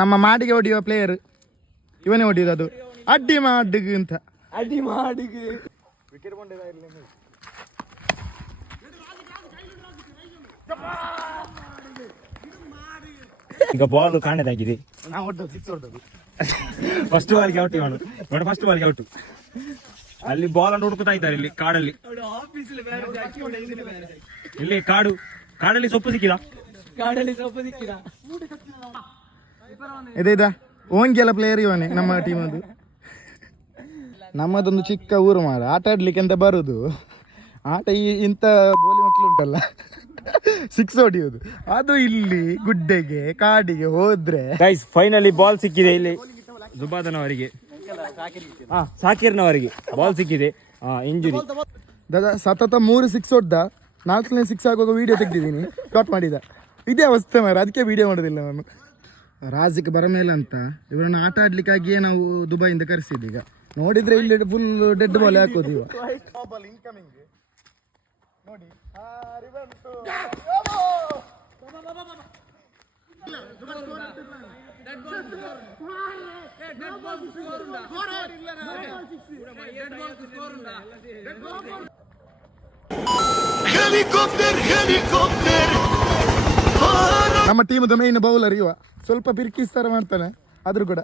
ನಮ್ಮ ಮಾಡಿಗೆ ಹೊಡೆಯುವ ಪ್ಲೇಯರ್ ಇವನೇ ಹೊಡೆಯುದು. ಅದು ಅಡ್ಡಿ ಮಾಡುಗ ಅಂತ ಅಡಿ ಮಾಡಿಗೆ ಈಗ ಬಾಲ್ ಕಾಣದಾಗಿದೆ. ಫಸ್ಟ್ ಬಾಲ್ಗೆ ಔಟ್ ಇವನು ನೋಡಿ, ಫಸ್ಟ್ ಬಾಲ್ಗೆ ಔಟ್. ಅಲ್ಲಿ ಬಾಲ್ ಅನ್ನು ಹುಡುಕ್ತಾ ಇದ್ದಾರೆ ಇಲ್ಲಿ ಕಾಡಲ್ಲಿ. ಇಲ್ಲಿ ಕಾಡಲ್ಲಿ ಸೊಪ್ಪು ಸಿಕ್ಕಿದ. ಇದಾ ಓಂಗೆಲ್ಲ ಪ್ಲೇಯರ್ ಇವನೇ ನಮ್ಮ ಟೀಮ್ ಅದು. ನಮ್ಮದೊಂದು ಚಿಕ್ಕ ಊರು ಮಾರ, ಆಟ ಆಡ್ಲಿಕ್ಕೆ ಅಂತ ಬರುದು. ಆಟ ಇಂಥ ಬೋಲಿ ಮಕ್ಕಳು ಉಂಟಲ್ಲ, 6 ಹೊಡಿಯೋದು. ಅದು ಇಲ್ಲಿ ಗುಡ್ಡೆಗೆ ಕಾಡಿಗೆ ಹೋದ್ರೆ ಗೈಸ್ ಫೈನಲಿ ಬಾಲ್ ಸಿಕ್ಕಿದೆ ಇಲ್ಲಿ ಜುಬಾದನ್ ಅವರಿಗೆ, ಸಾಕಿರ್ನವರಿಗೆ ಬಾಲ್ ಸಿಕ್ಕಿದೆ. ಇಂಜುರಿ ದಾದಾ ಸತತ 3 6 ಹೊಡ್ದ. 4ನೇ 6 ಆಗುವಾಗ ವಿಡಿಯೋ ತೆಗ್ದಿದ್ದೀನಿ, ಶಾಟ್ ಮಾಡಿದ. ಇದೇ ಅವಸ್ಥೆ ಮಾರ, ಅದಕ್ಕೆ ವಿಡಿಯೋ ಮಾಡೋದಿಲ್ಲ ನಾನು. ರಾಜಿಕ್ ಬರಮೇಲೆ ಅಂತ ಇವರನ್ನು ಆಟ ಆಡ್ಲಿಕ್ಕಾಗಿಯೇ ನಾವು ದುಬೈಯಿಂದ ಕರೆಸಿದ್ದು. ಈಗ ನೋಡಿದ್ರೆ ಇಲ್ಲಿ ಫುಲ್ ಡೆಡ್ ಬಾಲ್ ಹಾಕೋದು. ಇವ ನೋಡಿ ನಮ್ಮ ಟೀಮದ ಮೇನ್ ಬೌಲರ್ ಇವ. ಸ್ವಲ್ಪ ಬಿರ್ಕಿಸ್ತಾರ ಮಾಡ್ತಾನೆ ಆದ್ರೂ ಕೂಡ.